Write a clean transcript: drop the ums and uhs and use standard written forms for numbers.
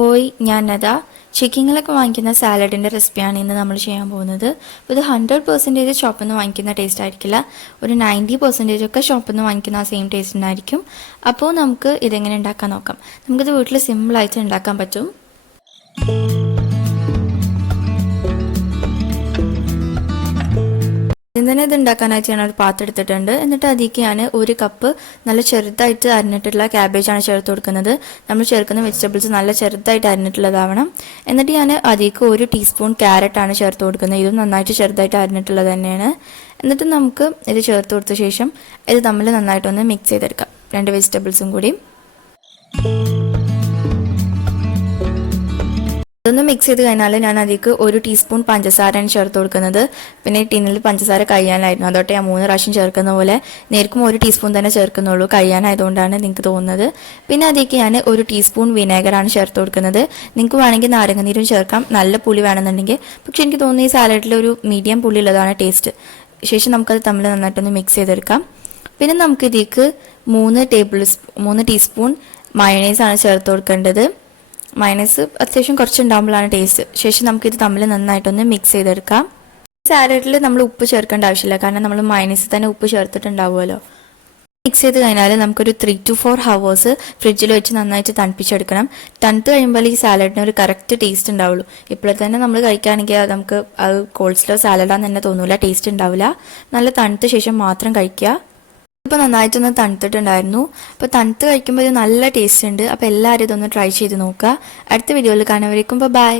പോയി ഞാനതാ ചിക്കനിലൊക്കെ വാങ്ങിക്കുന്ന സാലഡിൻ്റെ റെസിപ്പിയാണ് ഇന്ന് നമ്മൾ ചെയ്യാൻ പോകുന്നത്. അപ്പോൾ ഇത് 100% ഷോപ്പിൽ നിന്ന് വാങ്ങിക്കുന്ന ടേസ്റ്റ് ആയിരിക്കില്ല, ഒരു 90% ഒക്കെ ഷോപ്പിൽ നിന്ന് വാങ്ങിക്കുന്ന ആ സെയിം ടേസ്റ്റ് ഉണ്ടായിരിക്കും. അപ്പോൾ നമുക്ക് ഇതെങ്ങനെ ഉണ്ടാക്കാൻ നോക്കാം. നമുക്കിത് വീട്ടിൽ സിമ്പിളായിട്ട് ഉണ്ടാക്കാൻ പറ്റും. തന്നെ ഇത് ഉണ്ടാക്കാനായിട്ട് ഞാൻ ഒരു പാത്രം എടുത്തിട്ടുണ്ട്. എന്നിട്ട് അതിലേക്ക് ഞാൻ ഒരു കപ്പ് നല്ല ചെറുതായിട്ട് അരിഞ്ഞിട്ടുള്ള ക്യാബേജാണ് ചേർത്ത് കൊടുക്കുന്നത്. നമ്മൾ ചേർക്കുന്ന വെജിറ്റബിൾസ് നല്ല ചെറുതായിട്ട് അരിഞ്ഞിട്ടുള്ളതാവണം. എന്നിട്ട് ഞാൻ അതിലേക്ക് 1 ടീസ്പൂൺ ക്യാരറ്റാണ് ചേർത്ത് കൊടുക്കുന്നത്. ഇതും നന്നായിട്ട് ചെറുതായിട്ട് അരിഞ്ഞിട്ടുള്ളത് തന്നെയാണ്. എന്നിട്ട് നമുക്ക് ഇത് ചേർത്ത് കൊടുത്ത ശേഷം ഇത് തമ്മിൽ നന്നായിട്ടൊന്ന് മിക്സ് ചെയ്തെടുക്കാം, 2 വെജിറ്റബിൾസും കൂടി. ഇതൊന്ന് മിക്സ് ചെയ്ത് കഴിഞ്ഞാൽ ഞാൻ അതിലേക്ക് 1 ടീസ്പൂൺ പഞ്ചസാരയാണ് ചേർത്ത് കൊടുക്കുന്നത്. പിന്നെ ടിന്നിൽ പഞ്ചസാര കഴിയാനായിരുന്നു, അതോട്ട് ഞാൻ 3 പ്രാവശ്യം ചേർക്കുന്ന പോലെ നേർക്കും 1 ടീസ്പൂൺ തന്നെ ചേർക്കുന്നുള്ളൂ, കഴിയാനായതുകൊണ്ടാണ് നിങ്ങൾക്ക് തോന്നുന്നത്. പിന്നെ അതിലേക്ക് ഞാൻ 1 ടീസ്പൂൺ വിനേഗറാണ് ചേർത്ത് കൊടുക്കുന്നത്. നിങ്ങൾക്ക് വേണമെങ്കിൽ നാരങ്ങനീരും ചേർക്കാം, നല്ല പുളി വേണമെന്നുണ്ടെങ്കിൽ. പക്ഷെ എനിക്ക് തോന്നുന്നു ഈ സാലഡിൽ ഒരു മീഡിയം പുളി ഉള്ളതാണ് ടേസ്റ്റ്. ശേഷം നമുക്കത് തമ്മിൽ നന്നായിട്ടൊന്ന് മിക്സ് ചെയ്തെടുക്കാം. പിന്നെ നമുക്ക് ഇതിലേക്ക് 3 ടീസ്പൂൺ മയോണൈസാണ് ചേർത്ത് കൊടുക്കേണ്ടത്. മയോണൈസ് അത്യാവശ്യം കുറച്ചുണ്ടാകുമ്പോഴാണ് ടേസ്റ്റ്. ശേഷം നമുക്കിത് തമ്മിൽ നന്നായിട്ടൊന്ന് മിക്സ് ചെയ്തെടുക്കാം. സാലഡിൽ നമ്മൾ ഉപ്പ് ചേർക്കേണ്ട ആവശ്യമില്ല, കാരണം നമ്മൾ മയോണൈസിൽ തന്നെ ഉപ്പ് ചേർത്തിട്ടുണ്ടാവുമല്ലോ. മിക്സ് ചെയ്ത് കഴിഞ്ഞാൽ നമുക്കൊരു 3 to 4 hours ഫ്രിഡ്ജിൽ വെച്ച് നന്നായിട്ട് തണുപ്പിച്ചെടുക്കണം. തണുത്ത് കഴിയുമ്പോൾ ഈ സാലഡിന് ഒരു കറക്റ്റ് ടേസ്റ്റ് ഉണ്ടാവുള്ളൂ. ഇപ്പോഴെ തന്നെ നമ്മൾ കഴിക്കുകയാണെങ്കിൽ നമുക്ക് അത് കോൾസ്ലോ സാലഡാന്ന് തന്നെ തോന്നൂല, ടേസ്റ്റ് ഉണ്ടാവില്ല. നല്ല തണുത്ത ശേഷം മാത്രം കഴിക്കുക. ഇപ്പോൾ നന്നായിട്ടൊന്ന് തണുത്തിട്ടുണ്ടായിരുന്നു. അപ്പോൾ തണുത്ത് കഴിക്കുമ്പോൾ ഇത് നല്ല ടേസ്റ്റ് ഉണ്ട്. അപ്പോൾ എല്ലാവരും ഇതൊന്ന് ട്രൈ ചെയ്ത് നോക്കുക. അടുത്ത വീഡിയോയിൽ കാണുന്നവരേക്കും ബൈ.